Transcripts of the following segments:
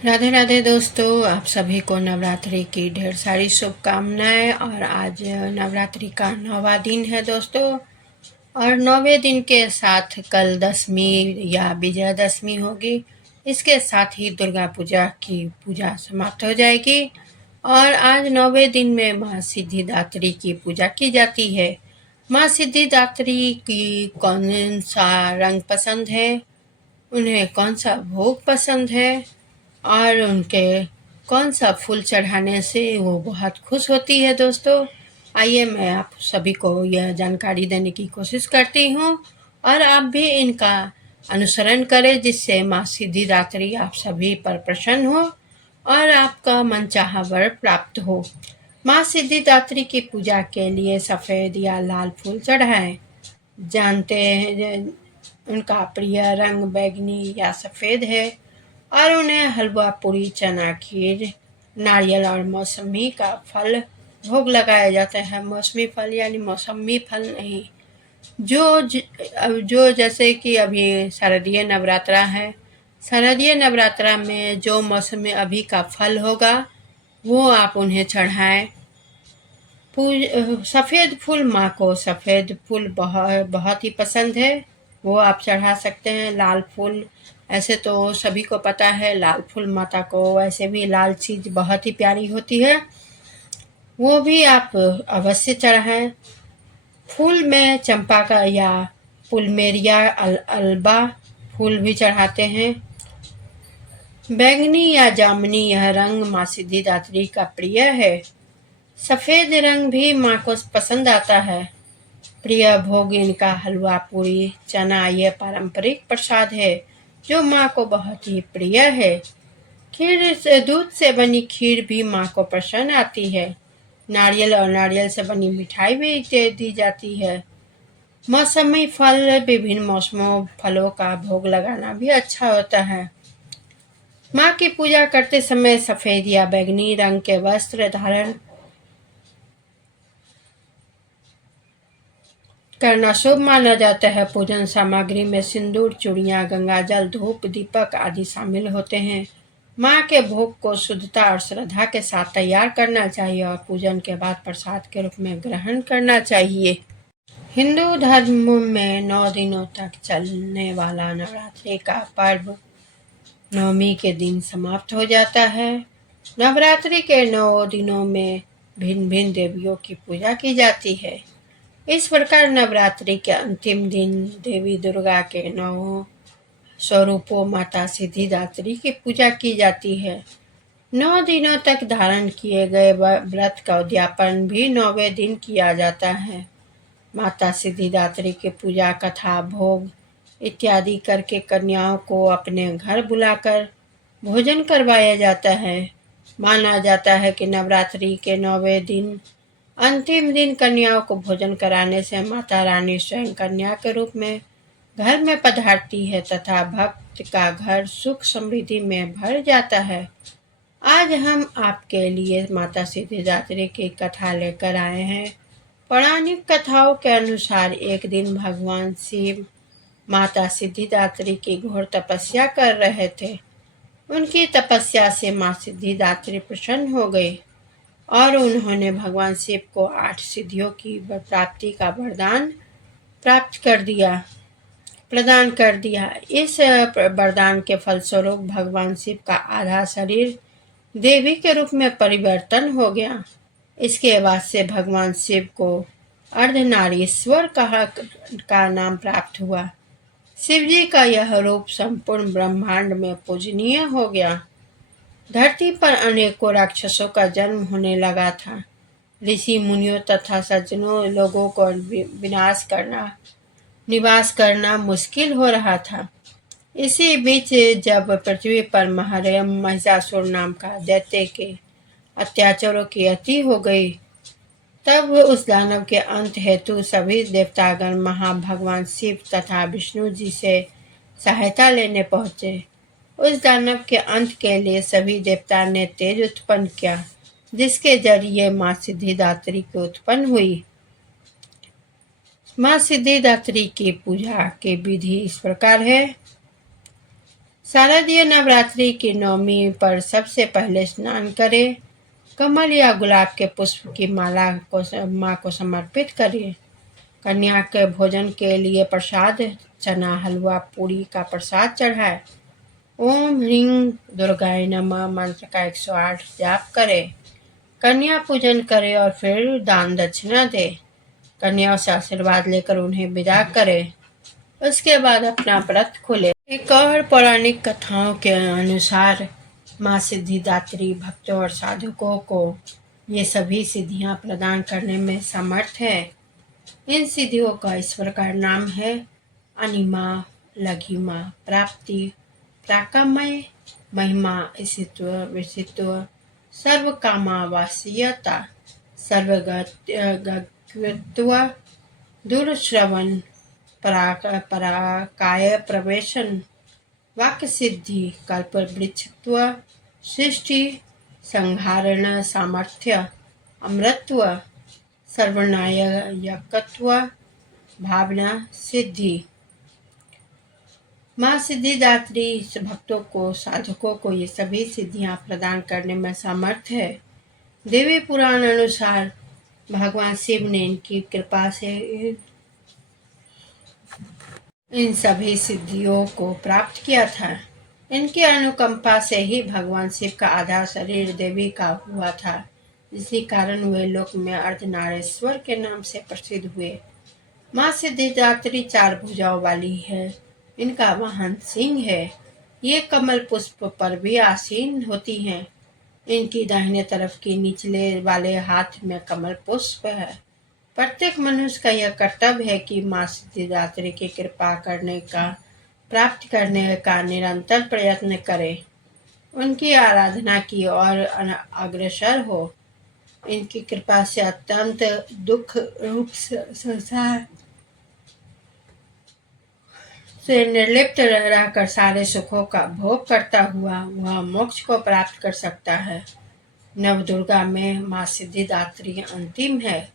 राधे राधे दोस्तों, आप सभी को नवरात्रि की ढेर सारी शुभकामनाएं। और आज नवरात्रि का 9वां दिन है दोस्तों। और 9वें दिन के साथ कल दशमी या विजयादशमी होगी। इसके साथ ही दुर्गा पूजा की पूजा समाप्त हो जाएगी। और आज 9वें दिन में माँ सिद्धिदात्री की पूजा की जाती है। माँ सिद्धिदात्री की कौन सा रंग पसंद है, उन्हें कौन सा भोग पसंद है और उनके कौन सा फूल चढ़ाने से वो बहुत खुश होती है दोस्तों, आइए मैं आप सभी को यह जानकारी देने की कोशिश करती हूँ। और आप भी इनका अनुसरण करें, जिससे माँ सिद्धिदात्री आप सभी पर प्रसन्न हो और आपका मनचाहा वर प्राप्त हो। माँ सिद्धिदात्री की पूजा के लिए सफ़ेद या लाल फूल चढ़ाएं। जानते हैं उनका प्रिय रंग बैंगनी या सफ़ेद है और उन्हें हलवा, पूरी, चना, खीर, नारियल और मौसमी का फल भोग लगाया जाता है। मौसमी फल यानी मौसमी फल नहीं, जो जैसे कि अभी शारदीय नवरात्रा है। शारदीय नवरात्रा में जो मौसम में अभी का फल होगा वो आप उन्हें चढ़ाएं। सफ़ेद फूल, माँ को सफ़ेद फूल बहुत बहुत ही पसंद है, वो आप चढ़ा सकते हैं। लाल फूल, ऐसे तो सभी को पता है लाल फूल माता को, वैसे भी लाल चीज़ बहुत ही प्यारी होती है, वो भी आप अवश्य चढ़ाएं। फूल में चंपा का या पुलमेरिया अल्बा फूल भी चढ़ाते हैं। बैंगनी या जामुनी यह रंग माँ सिद्धिदात्री का प्रिय है। सफ़ेद रंग भी माँ को पसंद आता है। प्रिय भोग इनका हलवा, पूरी, चना ये पारंपरिक प्रसाद है जो माँ को बहुत ही प्रिय है। खीर से, दूध से बनी खीर भी माँ को पसंद आती है। नारियल और नारियल से बनी मिठाई भी दी जाती है। मौसमी फल, विभिन्न मौसमों फलों का भोग लगाना भी अच्छा होता है। माँ की पूजा करते समय सफ़ेद या बैंगनी रंग के वस्त्र धारण करना शुभ माना जाता है। पूजन सामग्री में सिंदूर, चूड़ियाँ, गंगाजल, धूप, दीपक आदि शामिल होते हैं। माँ के भोग को शुद्धता और श्रद्धा के साथ तैयार करना चाहिए और पूजन के बाद प्रसाद के रूप में ग्रहण करना चाहिए। हिंदू धर्म में 9 दिनों तक चलने वाला नवरात्रि का पर्व 9वीं के दिन समाप्त हो जाता है। नवरात्रि के 9 दिनों में भिन्न भिन्न देवियों की पूजा की जाती है। इस प्रकार नवरात्रि के अंतिम दिन देवी दुर्गा के 9 स्वरूपों माता सिद्धिदात्री की पूजा की जाती है। 9 दिनों तक धारण किए गए व्रत का उद्यापन भी 9वें दिन किया जाता है। माता सिद्धिदात्री की पूजा, कथा, भोग इत्यादि करके कन्याओं को अपने घर बुलाकर भोजन करवाया जाता है। माना जाता है कि नवरात्रि के 9वें दिन अंतिम दिन कन्याओं को भोजन कराने से माता रानी स्वयं कन्या के रूप में घर में पधारती है तथा भक्त का घर सुख समृद्धि में भर जाता है। आज हम आपके लिए माता सिद्धिदात्री की कथा लेकर आए हैं। पौराणिक कथाओं के अनुसार एक दिन भगवान शिव माता सिद्धिदात्री की घोर तपस्या कर रहे थे। उनकी तपस्या से माँ सिद्धिदात्री प्रसन्न हो गई और उन्होंने भगवान शिव को 8 सिद्धियों की प्राप्ति का वरदान प्रदान कर दिया। इस वरदान के फलस्वरूप भगवान शिव का आधा शरीर देवी के रूप में परिवर्तन हो गया। इसके बाद से भगवान शिव को अर्धनारीश्वर का नाम प्राप्त हुआ। शिव जी का यह रूप संपूर्ण ब्रह्मांड में पूजनीय हो गया। धरती पर अनेकों राक्षसों का जन्म होने लगा था। ऋषि मुनियों तथा सज्जनों लोगों को निवास करना मुश्किल हो रहा था। इसी बीच जब पृथ्वी पर महिषासुर नाम का दैत्य के अत्याचारों की अति हो गई, तब उस दानव के अंत हेतु सभी देवतागण महाभगवान शिव तथा विष्णु जी से सहायता लेने पहुंचे। उस दानव के अंत के लिए सभी देवता ने तेज उत्पन्न किया, जिसके जरिए माँ सिद्धिदात्री की उत्पन्न हुई। माँ सिद्धिदात्री की पूजा की विधि इस प्रकार है। शारदीय नवरात्रि की नवमी पर सबसे पहले स्नान करें। कमल या गुलाब के पुष्प की माला को माँ को समर्पित करिए। कन्या के भोजन के लिए प्रसाद चना हलवा पूरी का प्रसाद चढ़ाए। ओम ह्रीं दुर्गाय नमः मंत्र का 108 जाप करें। कन्या पूजन करे और फिर दान दक्षिणा दे। कन्याओं से आशीर्वाद लेकर उन्हें विदा करें। उसके बाद अपना व्रत खोले। एक और पौराणिक कथाओं के अनुसार माँ सिद्धिदात्री भक्तों और साधकों को ये सभी सिद्धियां प्रदान करने में समर्थ है। इन सिद्धियों का इस प्रकार नाम है: अनिमा, लघिमा, प्राप्ति, प्राकमय, महिमा, ईशित्व, विशित्व, सर्वकामावास्यता, सर्वगत्व, दूरश्रवण, पराकाय प्रवेशन, वाक्य सिद्धि, कल्प वृक्षत्व, सृष्टि संहारण सामर्थ्य, अमृतत्व, सर्वनायकत्व, भावना सिद्धि। माँ सिद्धिदात्री भक्तों को साधकों को ये सभी सिद्धियां प्रदान करने में समर्थ है। देवी पुराण अनुसार भगवान शिव ने इनकी कृपा से इन सभी सिद्धियों को प्राप्त किया था। इनकी अनुकंपा से ही भगवान शिव का आधा शरीर देवी का हुआ था। इसी कारण वे लोक में अर्धनारेश्वर के नाम से प्रसिद्ध हुए। माँ सिद्धिदात्री 4 भुजाओं वाली है। इनका वाहन सिंह है। ये कमल पुष्प पर भी आसीन होती हैं। इनकी दाहिने तरफ की निचले वाले हाथ में कमल पुष्प है। प्रत्येक मनुष्य का यह कर्तव्य है कि माँ सिद्धिदात्री की कृपा करने का प्राप्त करने का निरंतर प्रयत्न करे, उनकी आराधना की ओर अग्रसर हो। इनकी कृपा से अत्यंत दुख रूप संसार से निर्लिप्त रहकर सारे सुखों का भोग करता हुआ वह मोक्ष को प्राप्त कर सकता है। नवदुर्गा में माँ सिद्धिदात्री अंतिम है।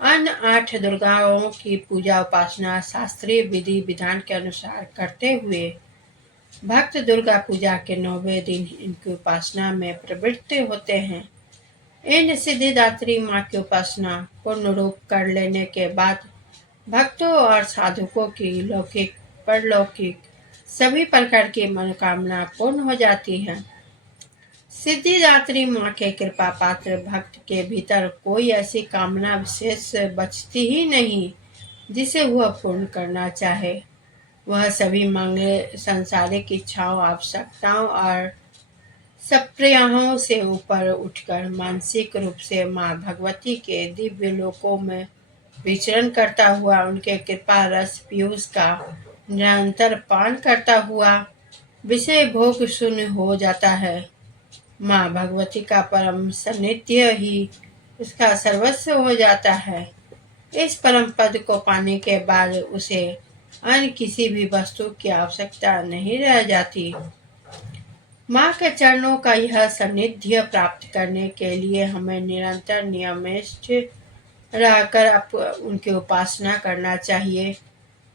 अन्य 8 दुर्गाओं की पूजा उपासना शास्त्रीय विधि विधान के अनुसार करते हुए भक्त दुर्गा पूजा के 9वें दिन इनकी उपासना में प्रवृत्त होते हैं। इन सिद्धिदात्री माँ की उपासना पूर्ण रूप कर लेने के बाद भक्तों और साधकों की लौकिक परलौकिक सभी प्रकार की मनोकामना पूर्ण हो जाती है। सिद्धिदात्री माँ के कृपा पात्र भक्त के भीतर कोई ऐसी कामना विशेष बचती ही नहीं जिसे वह पूर्ण करना चाहे। वह सभी मांगे संसारिक इच्छाओं, आवश्यकताओं और सप्रियाओं से ऊपर उठकर मानसिक रूप से माँ भगवती के दिव्य लोकों में विचरण करता हुआ उनके कृपा रस पीयूष का निरंतर पान करता हुआ विषय भोग शून्य हो जाता है। माँ भगवती का परम सानिध्य ही उसका सर्वस्व हो जाता है। इस परम पद को पाने के बाद उसे अन्य किसी भी वस्तु की आवश्यकता नहीं रह जाती। माँ के चरणों का यह सानिध्य प्राप्त करने के लिए हमें निरंतर नियमित रहकर उनकी उपासना करना चाहिए।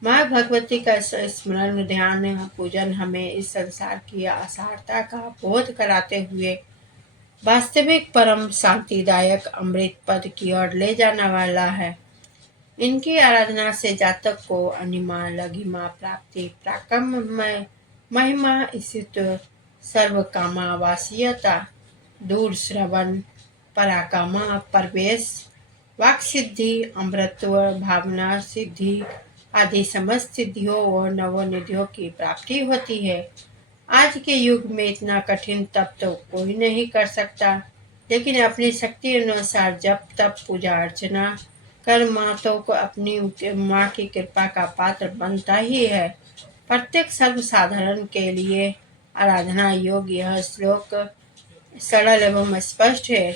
माँ भगवती का स्मरण ध्यान पूजन हमें इस संसार की असारता का बोध कराते हुए वास्तविक परम शांतिदायक अमृत पद की ओर ले जाने वाला है। इनकी आराधना से जातक को अनिमा, लघिमा, प्राप्ति, प्राकम्य, महिमा, ईशित्व, सर्वकामावास्यता, दूर श्रवण, पराकामा, प्रवेश, वाक् सिद्धि, अमृतत्व, भावना सिद्धि आदि समस्त सिद्धियों और नवोनिधियों की प्राप्ति होती है। आज के युग में इतना कठिन तप तो कोई नहीं कर सकता, लेकिन अपनी शक्ति अनुसार जप तप पूजा अर्चना कर मातों को अपनी माँ की कृपा का पात्र बनता ही है। प्रत्येक सर्वसाधारण के लिए आराधना योग्य यह श्लोक सरल एवं स्पष्ट है।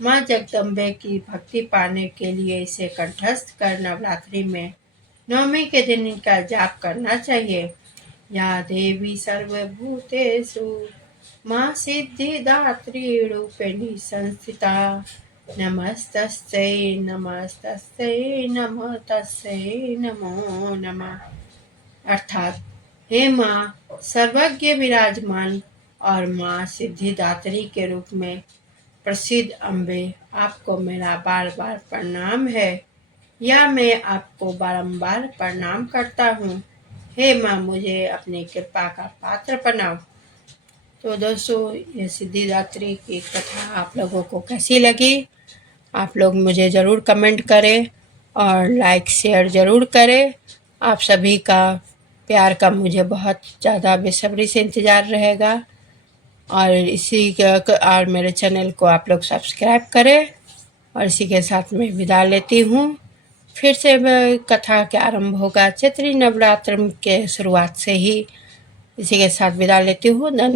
माँ जगदम्बे की भक्ति पाने के लिए इसे कंठस्थ कर नवरात्रि में नवमी के दिन इनका जाप करना चाहिए। या देवी सर्वभूतेषु माँ सिद्धिदात्री रूपिणी संस्थिता नमस्तस्यै नमस्तस्यै नमो तस्यै नमो नमः। अर्थात हे माँ सर्वज्ञ विराजमान और माँ सिद्धिदात्री के रूप में प्रसिद्ध अम्बे, आपको मेरा बार बार प्रणाम है, या मैं आपको बारंबार प्रणाम करता हूँ। हे माँ मुझे अपनी कृपा का पात्र बनाओ। तो दोस्तों, ये सिद्धिदात्री की कथा आप लोगों को कैसी लगी? आप लोग मुझे ज़रूर कमेंट करें और लाइक शेयर ज़रूर करें। आप सभी का प्यार का मुझे बहुत ज़्यादा बेसब्री से इंतज़ार रहेगा, और और मेरे चैनल को आप लोग सब्सक्राइब करें। और इसी के साथ मैं विदा लेती हूँ। फिर से कथा के आरंभ होगा चैत्री नवरात्र के शुरुआत से ही। इसी के साथ विदा लेती हूँ। धन्यवाद।